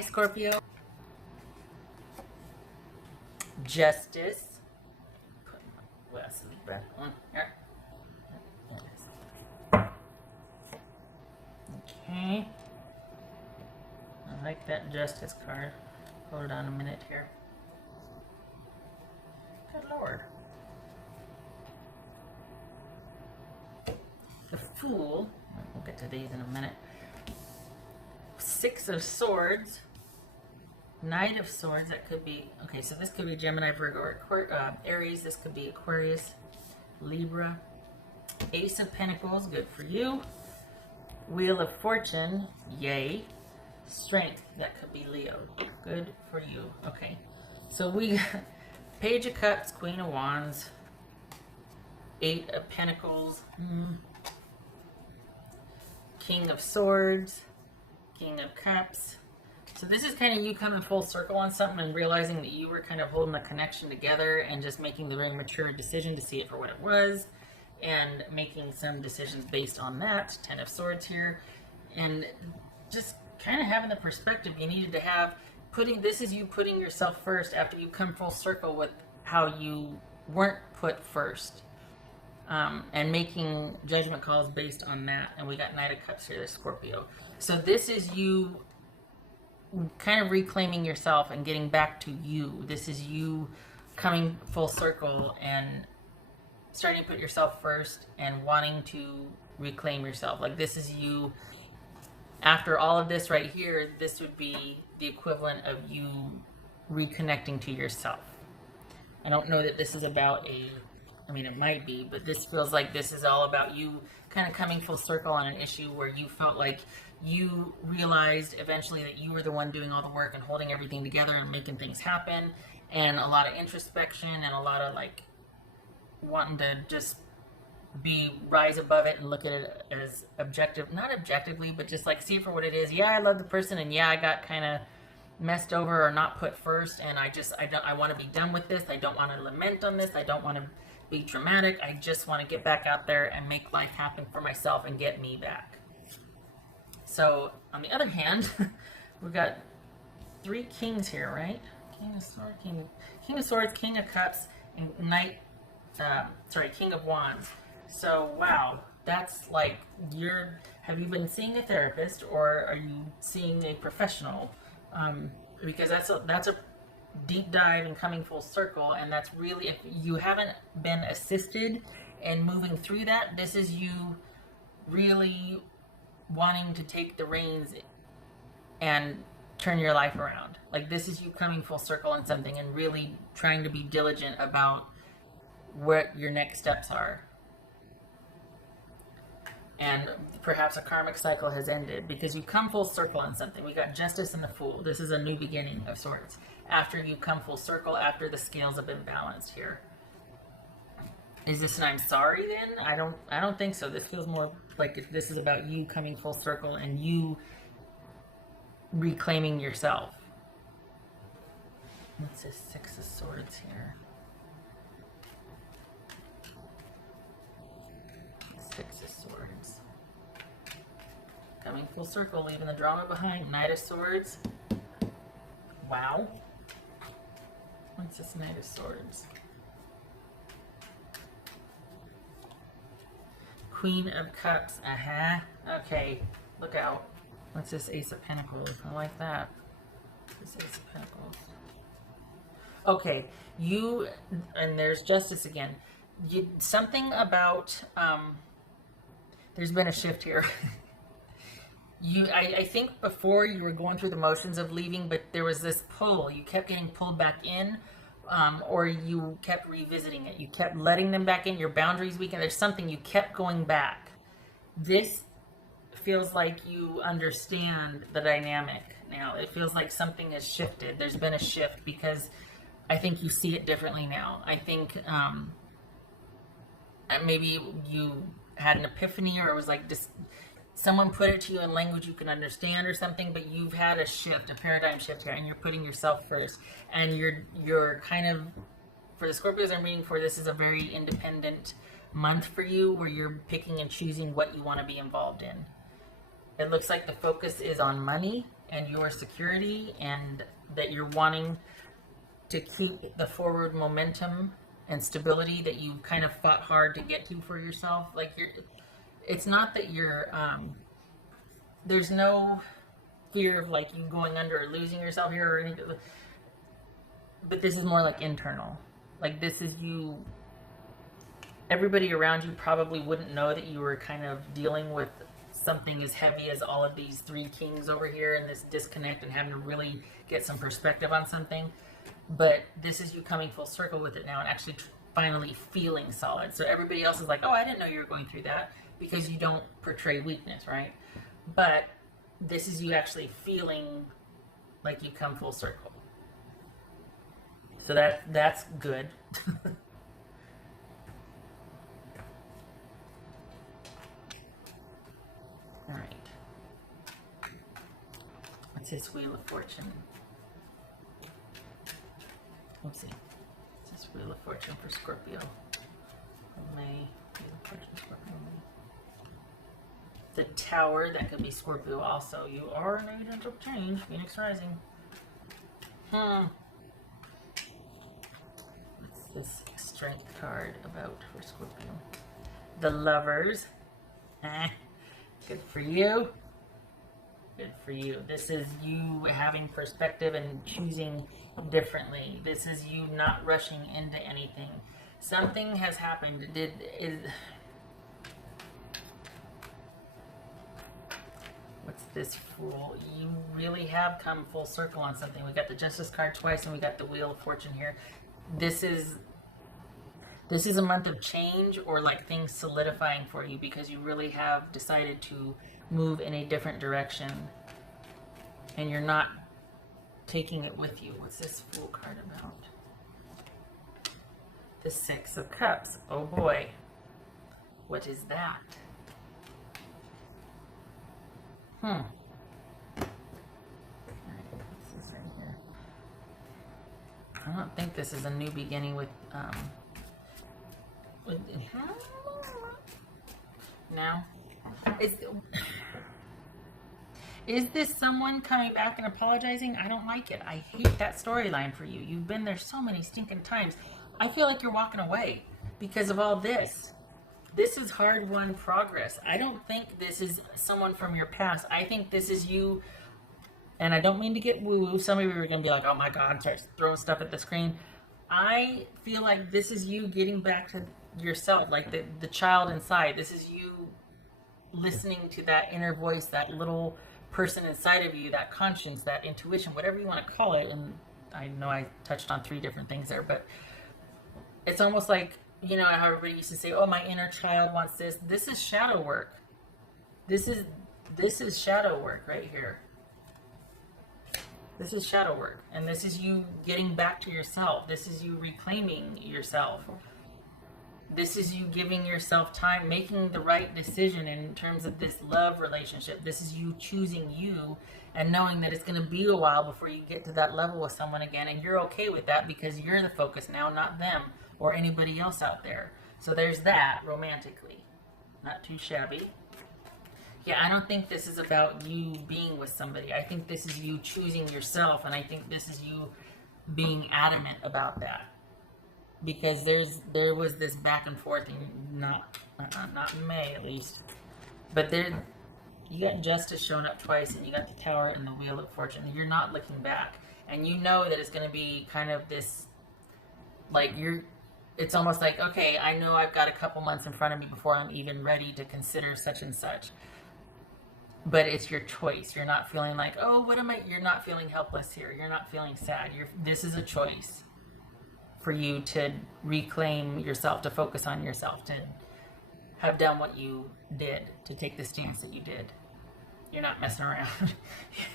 Hi, Scorpio. Justice. Put my glasses back on here. Okay. I like that Justice card. Hold on a minute here. Good Lord. The Fool. We'll get to these in a minute. Six of Swords. Knight of Swords. That could be... Okay, so this could be Gemini, Virgo, or Aries. This could be Aquarius, Libra. Ace of Pentacles. Good for you. Wheel of Fortune. Yay. Strength. That could be Leo. Good for you. Okay. So we got Page of Cups, Queen of Wands, Eight of Pentacles, King of Swords, King of Cups. So this is kind of you coming full circle on something and realizing that you were kind of holding a connection together and just making the very mature decision to see it for what it was and making some decisions based on that. 10 of Swords here. And just kind of having the perspective you needed to have. This is you putting yourself first after you come full circle with how you weren't put first. And making judgment calls based on that. And we got Knight of Cups here, Scorpio. So this is you kind of reclaiming yourself and getting back to you. This is you coming full circle and starting to put yourself first and wanting to reclaim yourself. Like this is you, after all of this right here, this would be the equivalent of you reconnecting to yourself. I don't know that this is about I mean, it might be, but this feels like this is all about you kind of coming full circle on an issue where you felt like you realized eventually that you were the one doing all the work and holding everything together and making things happen, and a lot of introspection and a lot of like wanting to just rise above it and look at it as objective, not objectively, but just like see it for what it is. Yeah, I love the person, and yeah, I got kind of messed over or not put first, and I want to be done with this. I don't want to lament on this. I don't want to be traumatic. I just want to get back out there and make life happen for myself and get me back. So on the other hand, we've got three kings here, right? King of Swords, King of Swords, King of Cups, and King of Wands. So wow, that's like have you been seeing a therapist or are you seeing a professional? Because that's a deep dive and coming full circle, and that's really, if you haven't been assisted in moving through that, this is you really wanting to take the reins and turn your life around. Like this is you coming full circle on something and really trying to be diligent about what your next steps are. And perhaps a karmic cycle has ended because you come full circle on something. We got Justice and the Fool. This is a new beginning of sorts. After you come full circle, after the scales have been balanced here. Is this an I'm sorry then? I don't think so. This feels more like if this is about you coming full circle and you reclaiming yourself. What's this 6 of Swords here? 6 of Swords. Coming full circle, leaving the drama behind. Knight of Swords. Wow. What's this Knight of Swords? Queen of Cups. Okay. Look out. What's this Ace of Pentacles? I like that. This Ace of Pentacles. Okay. And there's Justice again. Something about, there's been a shift here. I think before you were going through the motions of leaving, but there was this pull. You kept getting pulled back in, or you kept revisiting it. You kept letting them back in. Your boundaries weakened. There's something you kept going back. This feels like you understand the dynamic now. It feels like something has shifted. There's been a shift because I think you see it differently now. I think maybe you had an epiphany, or it was like just someone put it to you in language you can understand or something, but you've had a shift, a paradigm shift here, and you're putting yourself first. And you're kind of, for the Scorpios I'm reading for, this is a very independent month for you where you're picking and choosing what you want to be involved in. It looks like the focus is on money and your security, and that you're wanting to keep the forward momentum and stability that you kind of fought hard to get to for yourself. Like it's not that you're, there's no fear of like you going under or losing yourself here or anything, but this is more like internal. Like this is you, everybody around you probably wouldn't know that you were kind of dealing with something as heavy as all of these 3 kings over here and this disconnect and having to really get some perspective on something. But this is you coming full circle with it now and actually finally feeling solid. So everybody else is like, oh, I didn't know you were going through that, because you don't portray weakness, right? But this is you actually feeling like you come full circle. So that's good. All right. What's this Wheel of Fortune? Let's see. What's this Wheel of Fortune for Scorpio? May. Wheel of Fortune, Scorpio, May. The Tower, that could be Scorpio also. You are an agent of change, Phoenix Rising. What's this Strength card about for Scorpio? The Lovers. Good for you. Good for you. This is you having perspective and choosing differently. This is you not rushing into anything. Something has happened. What's this Fool? You really have come full circle on something. We got the Justice card twice and we got the Wheel of Fortune here. This is a month of change, or like things solidifying for you, because you really have decided to move in a different direction and you're not taking it with you. What's this Fool card about? The 6 of Cups. Oh boy. What is that? Alright, what's this right here? I don't think this is a new beginning with now. Is this someone coming back and apologizing? I don't like it. I hate that storyline for you. You've been there so many stinking times. I feel like you're walking away because of all this. This is hard-won progress. I don't think this is someone from your past. I think this is you, and I don't mean to get woo-woo. Some of you are going to be like, oh my God, start throwing stuff at the screen. I feel like this is you getting back to yourself, like the child inside. This is you listening to that inner voice, that little person inside of you, that conscience, that intuition, whatever you want to call it. And I know I touched on 3 different things there, but it's almost like, you know how everybody used to say, oh, my inner child wants this. This is shadow work. This is shadow work right here. This is shadow work. And this is you getting back to yourself. This is you reclaiming yourself. This is you giving yourself time, making the right decision in terms of this love relationship. This is you choosing you and knowing that it's going to be a while before you get to that level with someone again. And you're okay with that because you're the focus now, not them or anybody else out there. So there's that romantically. Not too shabby. Yeah, I don't think this is about you being with somebody. I think this is you choosing yourself, and I think this is you being adamant about that. Because there was this back and forth, and not in May at least. But you got Justice showing up twice, and you got the Tower and the Wheel of Fortune. You're not looking back, and you know that it's going to be kind of this, like it's almost like, okay, I know I've got a couple months in front of me before I'm even ready to consider such and such. But it's your choice. You're not feeling like, oh, you're not feeling helpless here. You're not feeling sad. This is a choice for you to reclaim yourself, to focus on yourself, to have done what you did, to take the stance that you did. You're not messing around.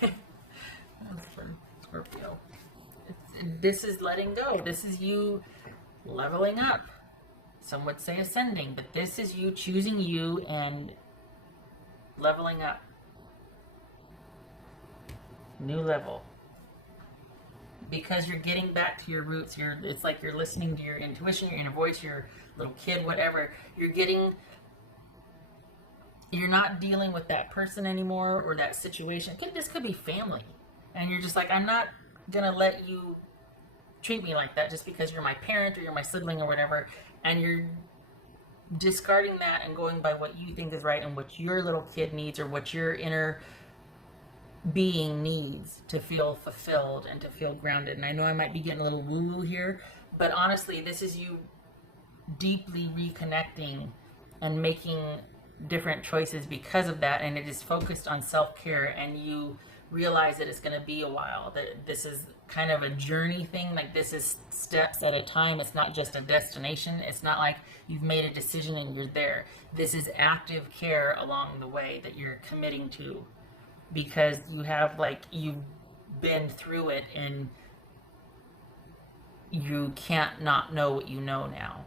That's for Scorpio. This is letting go. This is you leveling up. Some would say ascending, but this is you choosing you and leveling up. New level. Because you're getting back to your roots. It's like you're listening to your intuition, your inner voice, your little kid, whatever. You're getting you're not dealing with that person anymore or that situation. This could be family. And you're just like, I'm not going to let you treat me like that just because you're my parent or you're my sibling or whatever. And you're discarding that and going by what you think is right and what your little kid needs or what your inner being needs to feel fulfilled and to feel grounded. And I know I might be getting a little woo-woo here, but honestly, this is you deeply reconnecting and making different choices because of that. And it is focused on self-care, and you realize that it's going to be a while, that this is kind of a journey thing. Like, this is steps at a time. It's not just a destination. It's not like you've made a decision and you're there. This is active care along the way that you're committing to, because you have, like, you've been through it and you can't not know what you know now.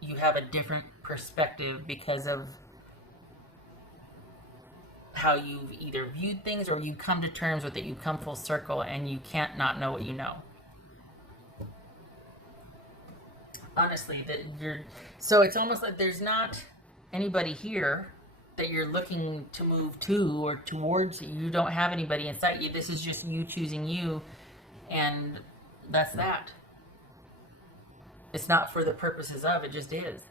You have a different perspective because of how you've either viewed things or you come to terms with it. You come full circle and you can't not know what you know. Honestly, that you're, so it's almost like there's not anybody here that you're looking to move to or towards. You don't have anybody inside you. This is just you choosing you, and that's that. It's not for the purposes of, it just is.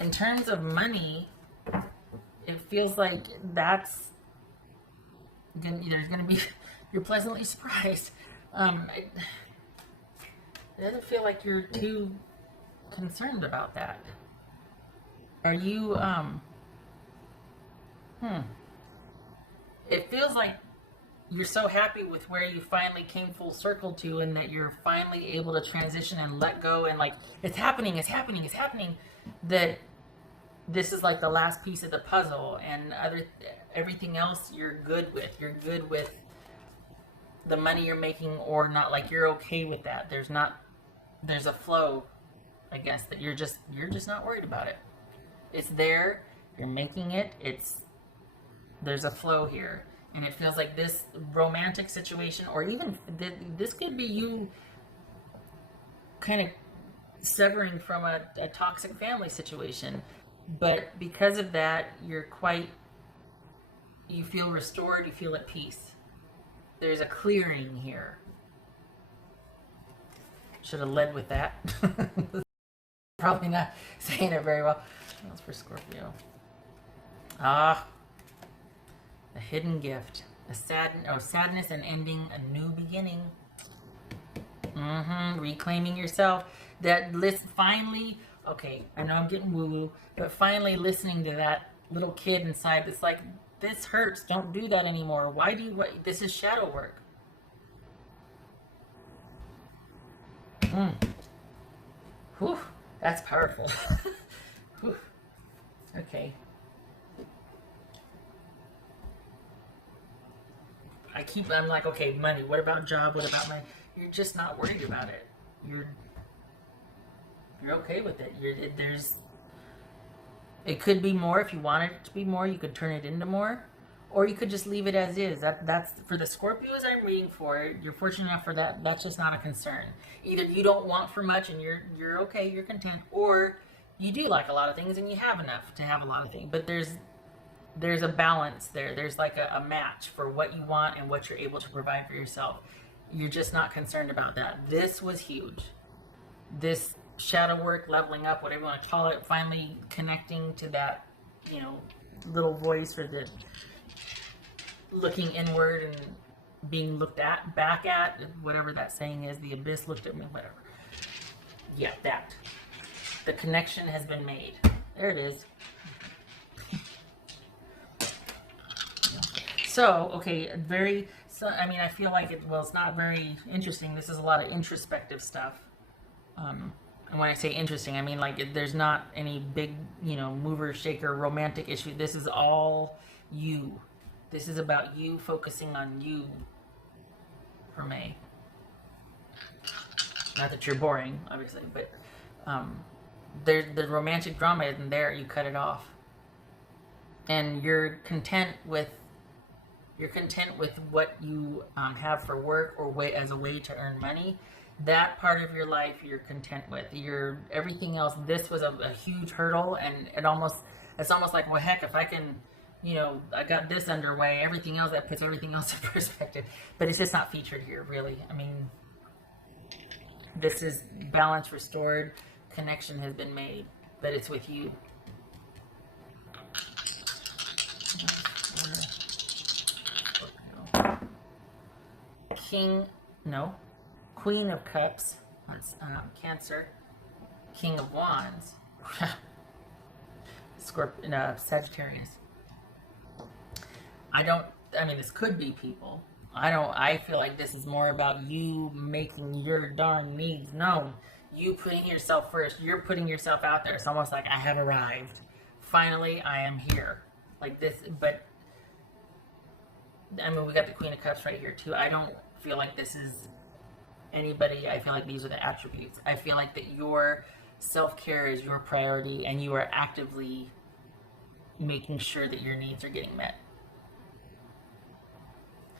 In terms of money, it feels like there's going to be, you're pleasantly surprised. It doesn't feel like you're too concerned about that. Are you, it feels like you're so happy with where you finally came full circle to, and that you're finally able to transition and let go, and like, it's happening, that this is like the last piece of the puzzle, and everything else you're good with. You're good with the money you're making or not, like you're okay with that. There's a flow, I guess, that you're just not worried about it. It's there, you're making it, there's a flow here. And it feels like this romantic situation, or even this could be you kind of severing from a toxic family situation. But because of that, you feel restored, you feel at peace. There's a clearing here. Should have led with that. Probably not saying it very well. That's for Scorpio. Ah. A hidden gift, sadness and ending, a new beginning. Reclaiming yourself. That list finally. Okay, I know I'm getting woo-woo, but finally listening to that little kid inside that's like, this hurts. Don't do that anymore. Why do you? This is shadow work. Whew, that's powerful. Whew. Okay. I'm like, okay, money, what about job, what about you're just not worried about it. You're okay with it. It could be more. If you want it to be more, you could turn it into more, or you could just leave it as is. That's for the Scorpios I'm reading for. You're fortunate enough for that. That's just not a concern. Either you don't want for much and you're okay, you're content, or you do like a lot of things and you have enough to have a lot of things. But there's a balance there. There's like a match for what you want and what you're able to provide for yourself. You're just not concerned about that. This was huge. This shadow work, leveling up, whatever you want to call it, finally connecting to that, little voice, or the looking inward and being looked back at, whatever that saying is, the abyss looked at me, whatever. Yeah, that. The connection has been made. There it is. So, okay, I feel like it's not very interesting. This is a lot of introspective stuff. And when I say interesting, I mean, like, there's not any big, mover, shaker, romantic issue. This is all you. This is about you focusing on you for May. Not that you're boring, obviously, but the romantic drama isn't there. You cut it off. And you're content with what you have for work, or as a way to earn money. That part of your life you're content with. Everything else, this was a huge hurdle, and it's almost like, well, heck, if I can, I got this underway, everything else, that puts everything else in perspective. But it's just not featured here, really. I mean, this is balance restored, connection has been made, but it's with you. Queen of Cups, that's Cancer. King of Wands, Scorpio, Sagittarius. This could be people. I feel like this is more about you making your darn needs known. You putting yourself first. You're putting yourself out there. It's almost like, I have arrived. Finally, I am here. Like this, but we got the Queen of Cups right here too. I don't feel like this is anybody. I feel like these are the attributes. I feel like that your self-care is your priority, and you are actively making sure that your needs are getting met.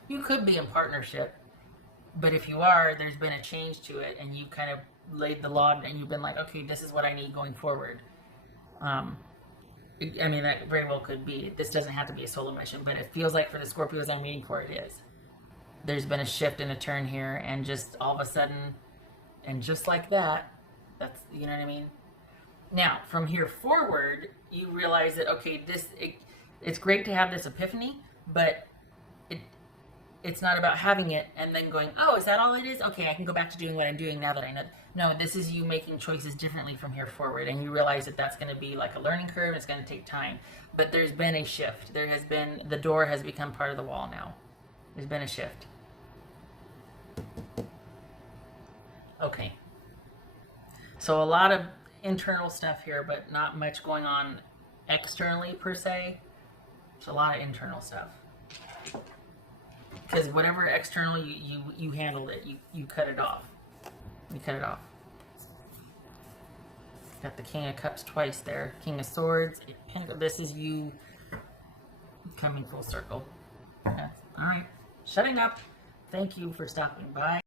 You could be in partnership, but if you are, there's been a change to it, and you kind of laid the law, and you've been like, okay, this is what I need going forward. That very well could be. This doesn't have to be a solo mission, but it feels like for the Scorpios I'm reading for, it is. There's been a shift and a turn here, and just all of a sudden, and just like that, that's, you know what I mean? Now, from here forward, you realize that, okay, it's great to have this epiphany, but it's not about having it and then going, oh, is that all it is? Okay, I can go back to doing what I'm doing now that I know. No, this is you making choices differently from here forward, and you realize that that's going to be like a learning curve. It's going to take time, but there's been a shift. The door has become part of the wall now. There's been a shift. Okay. So a lot of internal stuff here, but not much going on externally per se. It's a lot of internal stuff. Because whatever external, you handled it. You cut it off. You cut it off. Got the King of Cups twice there. King of Swords. This is you coming full circle. Okay. All right. Shutting up. Thank you for stopping by.